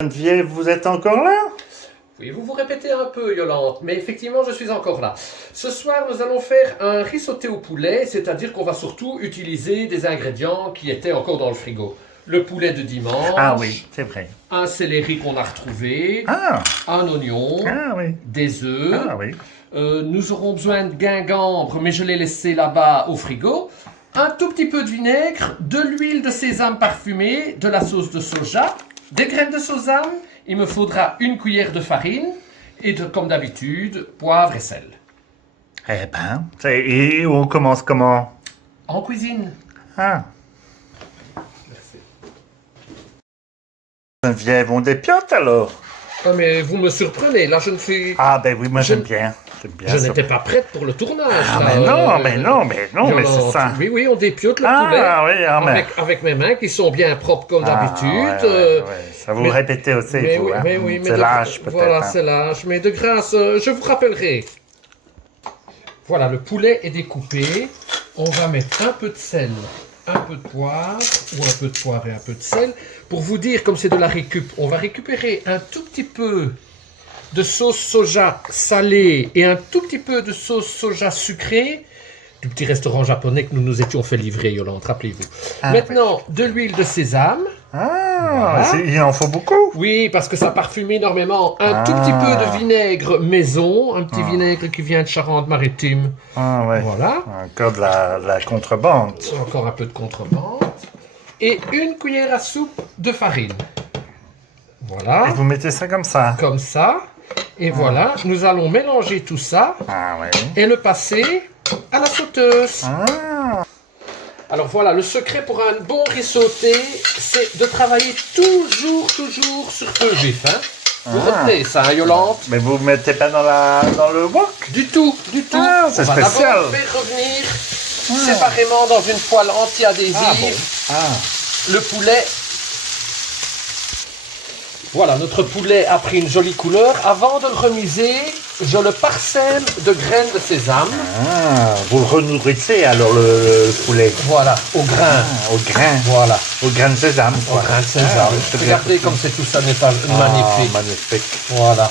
Geneviève, vous êtes encore là? Oui, vous vous répétez un peu, Yolande, mais effectivement, je suis encore là. Ce soir, nous allons faire un riz sauté au poulet, c'est-à-dire qu'on va surtout utiliser des ingrédients qui étaient encore dans le frigo. Le poulet de dimanche. Ah oui, c'est vrai. Un céleri qu'on a retrouvé. Ah, Un oignon. ah oui. Des œufs. Ah oui. Nous aurons besoin de gingembre, mais je l'ai laissé là-bas au frigo. Un tout petit peu de vinaigre, de l'huile de sésame parfumée, de la sauce de soja, des graines de sésame. Il me faudra une cuillère de farine et, comme d'habitude, poivre et sel. Eh ben, et on commence comment? En cuisine. Ah, Merci. Geneviève, on dépiote alors? Ah, mais vous me surprenez, là je ne fais... Ah ben oui, moi Je- j'aime bien. J'aime bien Je ça. n'étais pas prête pour le tournage. Ah, là, mais non, euh, mais non, mais non, mais c'est Yolande. ça. Oui, oui, on dépiote le Ah poulet oui, ah, mais... avec mes mains qui sont bien propres comme Ah, d'habitude. ouais, ouais. Ça vous mais- répétez aussi, Mais vous, oui, hein? mais oui, mais C'est de- lâche peut-être. Voilà, hein. c'est lâche. Mais de grâce, je vous rappellerai. Voilà, le poulet est découpé. On va mettre un peu de sel, un peu de poivre, ou un peu de poivre et un peu de sel. Pour vous dire, comme c'est de la récup, on va récupérer un tout petit peu de sauce soja salée et un tout petit peu de sauce soja sucrée du petit restaurant japonais que nous nous étions fait livrer, Yolande, rappelez-vous. Ah, Maintenant, de l'huile de sésame. Ah, Voilà. il en faut beaucoup. Oui, parce que ça parfume énormément. Un tout Ah. petit peu de vinaigre maison, un petit vinaigre qui vient de Charente-Maritime. Ah ouais. Voilà. Encore de la contrebande. Encore un peu de contrebande. Et une cuillère à soupe de farine. Et Voilà. vous mettez ça comme ça. Comme ça. Et voilà, nous allons mélanger tout ça Ah ouais. et le passer à la sauteuse. Ah. Alors voilà, le secret pour un bon riz sauté, c'est de travailler toujours sur feu vif. Hein. Vous Ah. retenez ça, hein, Yolande? Mais vous ne mettez pas dans le wok? Du tout. Ah, c'est On va spécial. d'abord faire revenir séparément dans une poêle anti-adhésive Ah bon. Ah. le poulet. Voilà, notre poulet a pris une jolie couleur. Avant de le remiser, je le parsème de graines de sésame. Ah, vous le renourrissez alors le poulet. Voilà, au grain. Ah, au grain. Voilà, Au grain de sésame, au quoi. grain de sésame. Ah, oui, c'est bien Regardez possible. comme c'est tout ça n'est pas Ah, magnifique. magnifique. Voilà.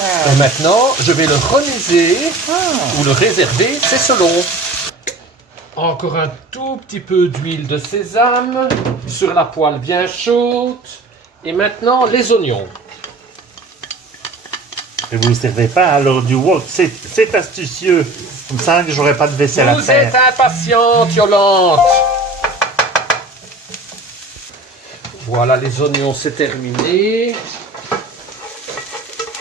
Ah. Et maintenant, je vais le remiser Ah. ou le réserver, c'est selon. Encore un tout petit peu d'huile de sésame sur la poêle bien chaude. Et maintenant, les oignons. Et vous ne servez pas alors du wok. C'est astucieux. Comme ça, que j'aurais pas de vaisselle à Vous faire. êtes impatiente, Yolande. Voilà, les oignons, c'est terminé.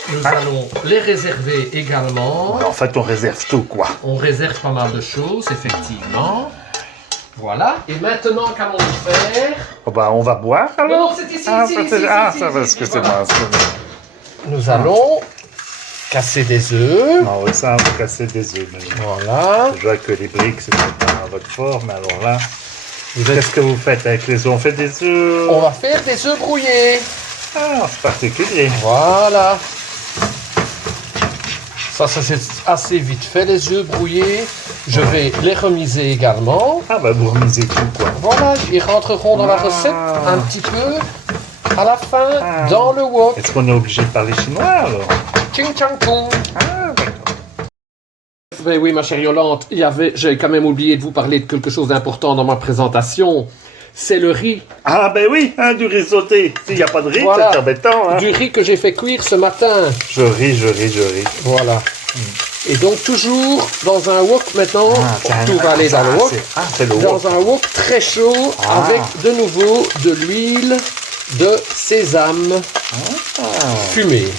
Nous allons les réserver également. En fait, on réserve tout, quoi. On réserve pas mal de choses, effectivement. Voilà. Et maintenant, qu'allons-nous faire? Oh, bah, on va boire alors. Non, c'est ici, Ah, ici, ça, ici, c'est- ici, ah, ici, ça va, ici, excusez-moi. Nous allons casser des œufs. Non, oui, ça, vous cassez des œufs. Mais... Voilà. Je vois que les briques, c'est pas votre forme. Alors là, qu'est-ce que vous faites avec les œufs? On fait des œufs. On va faire des œufs brouillés. Ah, c'est particulier. Voilà. Ça c'est assez vite fait, les œufs brouillés. Je vais les remiser également. Ah, bah, vous remisez tout, quoi. Voilà, ils rentreront dans la recette un petit peu à la fin dans le wok. Est-ce qu'on est obligé de parler chinois alors? Ching chang chung. Ah, d'accord. Mais oui, ma chère Yolande, j'ai quand même oublié de vous parler de quelque chose d'important dans ma présentation. C'est le riz. Ah, ben oui, hein, du riz sauté. S'il n'y a pas de riz, Voilà. c'est embêtant. Hein. Du riz que j'ai fait cuire ce matin. Je ris. Voilà. Et donc toujours dans un wok maintenant, tout va aller dans le wok. C'est le wok. Dans un wok très chaud Ah. avec de nouveau de l'huile de sésame fumée.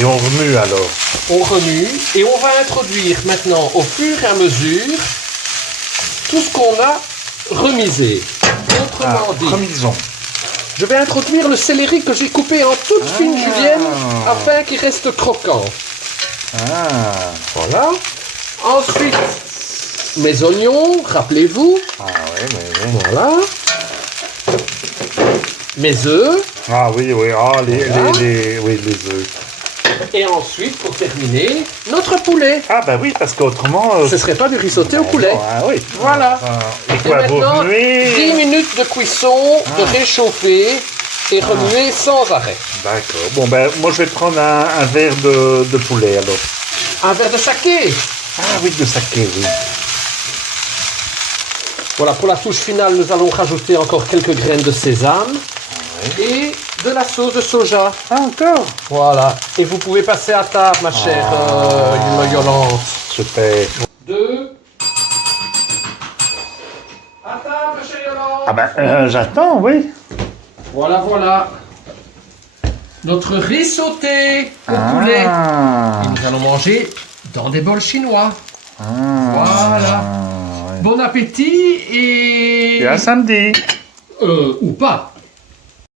Et on remue alors. On remue et on va introduire maintenant au fur et à mesure tout ce qu'on a remisé. Autrement dit, Remisons. je vais introduire le céleri que j'ai coupé en toute fine julienne afin qu'il reste croquant. Ah, Voilà. Ensuite, mes oignons, rappelez-vous. ah oui. Voilà. Mes œufs. Ah oui, ah, Voilà. les œufs. Et ensuite, pour terminer, notre poulet. Ah bah oui, parce qu'autrement... Ce serait pas du risotté au poulet. Ah oui. Voilà. Et Et quoi, vous maintenant, 10 remuez? minutes de cuisson, de réchauffer et remuer sans arrêt. D'accord. Bon ben, moi je vais prendre un verre de poulet alors. Un verre de saké. Ah oui, de saké, oui. Voilà, pour la touche finale, nous allons rajouter encore quelques graines de sésame et de la sauce de soja. Ah encore? Voilà. Et vous pouvez passer à table, ma chère Yolande. Super. 2. À table, chère Yolande. Ah ben, j'attends, oui. Voilà, voilà. Notre riz sauté au poulet. Et nous allons manger dans des bols chinois. Voilà. Ouais. Bon appétit et... Et à samedi. Ou pas.